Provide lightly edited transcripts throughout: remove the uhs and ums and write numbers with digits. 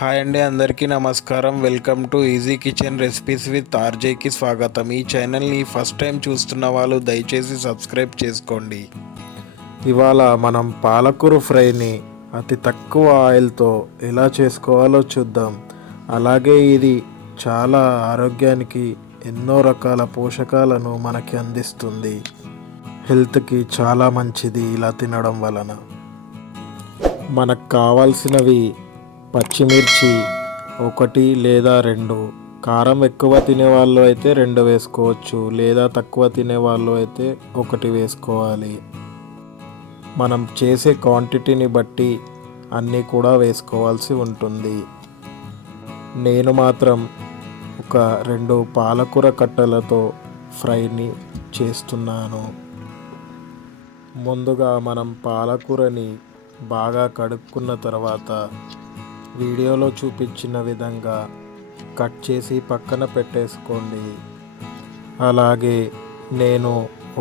Hi అండి, అందరికీ నమస్కారం. Welcome to easy kitchen recipes with ఆర్జేకి స్వాగతం. ఈ ఛానల్ని ఫస్ట్ టైం చూస్తున్న వాళ్ళు దయచేసి సబ్స్క్రైబ్ చేసుకోండి. ఇవాళ మనం పాలకూర ఫ్రైని అతి తక్కువ ఆయిల్తో ఎలా చేసుకోవాలో చూద్దాం. అలాగే ఇది చాలా ఆరోగ్యానికి ఎన్నో రకాల పోషకాలను మనకి అందిస్తుంది. హెల్త్కి చాలా మంచిది ఇలా తినడం వలన. మనకు కావాల్సినవి పచ్చిమిర్చి 1 లేదా 2, కారం ఎక్కువ తినేవాళ్ళు అయితే 2 వేసుకోవచ్చు, లేదా తక్కువ తినేవాళ్ళు అయితే 1 వేసుకోవాలి. మనం చేసే క్వాంటిటీని బట్టి అన్నీ కూడా వేసుకోవాల్సి ఉంటుంది. నేను మాత్రం ఒక 2 పాలకూర కట్టలతో ఫ్రైని చేస్తున్నాను. ముందుగా మనం పాలకూరని బాగా కడుక్కున్న తర్వాత వీడియోలో చూపించిన విధంగా కట్ చేసి పక్కన పెట్టేసుకోండి. అలాగే నేను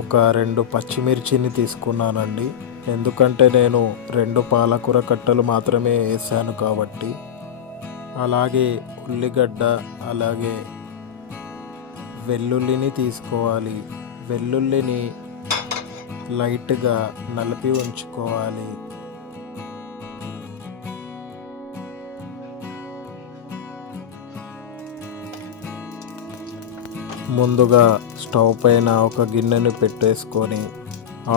ఒక 2 పచ్చిమిర్చిని తీసుకున్నానండి, ఎందుకంటే నేను 2 పాలకూర కట్టలు మాత్రమే వేసాను కాబట్టి. అలాగే ఉల్లిగడ్డ, అలాగే వెల్లుల్లిని తీసుకోవాలి. వెల్లుల్లిని లైట్గా నలిపి ఉంచుకోవాలి. ముందుగా స్టవ్ పైన ఒక గిన్నెను పెట్టేసుకొని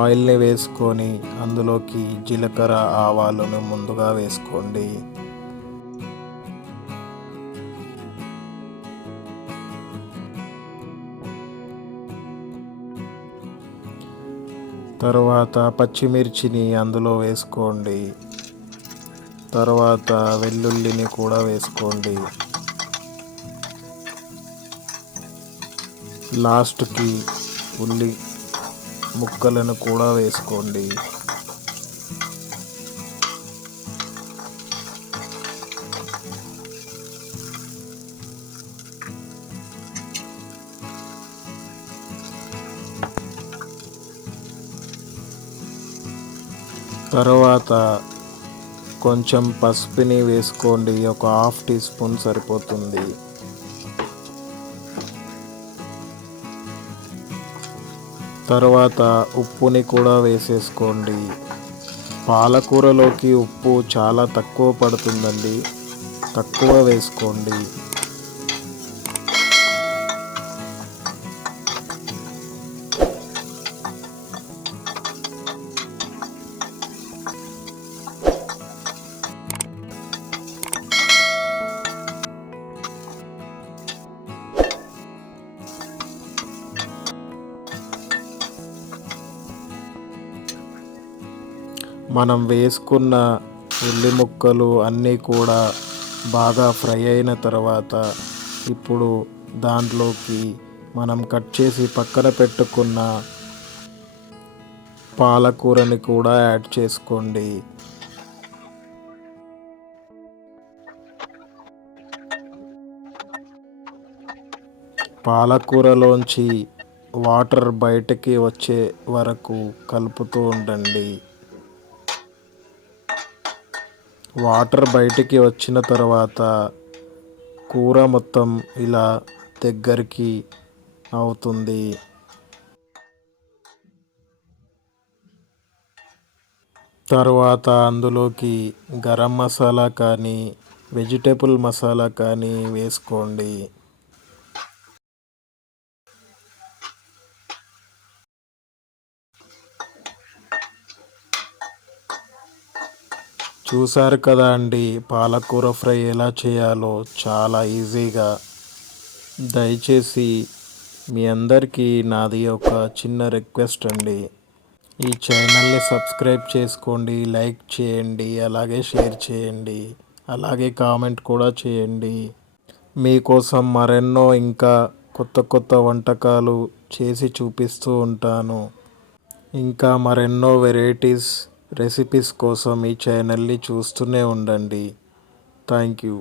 ఆయిల్ని వేసుకొని అందులోకి జీలకర్ర, ఆవాలను ముందుగా వేసుకోండి. తర్వాత పచ్చిమిర్చిని అందులో వేసుకోండి. తర్వాత వెల్లుల్లిని కూడా వేసుకోండి. లాస్ట్కి ఉల్లి ముక్కలను కూడా వేసుకోండి. తర్వాత కొంచెం పసుపుని వేసుకోండి, ఒక 1/2 టీ స్పూన్ సరిపోతుంది. తర్వాత ఉప్పుని కూడా వేసేసుకోండి. పాలకూరలోకి ఉప్పు చాలా తక్కువ పడుతుందండి, తక్కువ వేసుకోండి. మనం వేసుకున్న ఉల్లి ముక్కలు అన్నీ కూడా బాగా ఫ్రై అయిన తర్వాత ఇప్పుడు దాంట్లోకి మనం కట్ చేసి పక్కన పెట్టుకున్న పాలకూరని కూడా యాడ్ చేసుకోండి. పాలకూరలోంచి వాటర్ బయటకి వచ్చే వరకు కలుపుతూ ఉండండి. వాటర్ బయటికి వచ్చిన తర్వాత కూర మొత్తం ఇలా దగ్గరికి అవుతుంది. తర్వాత అందులోకి గరం మసాలా కానీ వెజిటేబుల్ మసాలా కానీ వేసుకోండి. చూసారు కదా అండి, పాలకూర ఫ్రై ఎలా చేయాలో చాలా ఈజీగా. దయచేసి మీ అందరికీ నాది ఒక చిన్న రిక్వెస్ట్ అండి, ఈ ఛానల్ని సబ్స్క్రైబ్ చేసుకోండి, లైక్ చేయండి, అలాగే షేర్ చేయండి, అలాగే కామెంట్ కూడా చేయండి. మీకోసం మరెన్నో ఇంకా కొత్త కొత్త వంటకాలు చేసి చూపిస్తూ ఉంటాను. ఇంకా మరెన్నో వెరైటీస్ రెసిపీస్ కోసం ఈ ఛానల్ని చూస్తూనే ఉండండి. Thank you.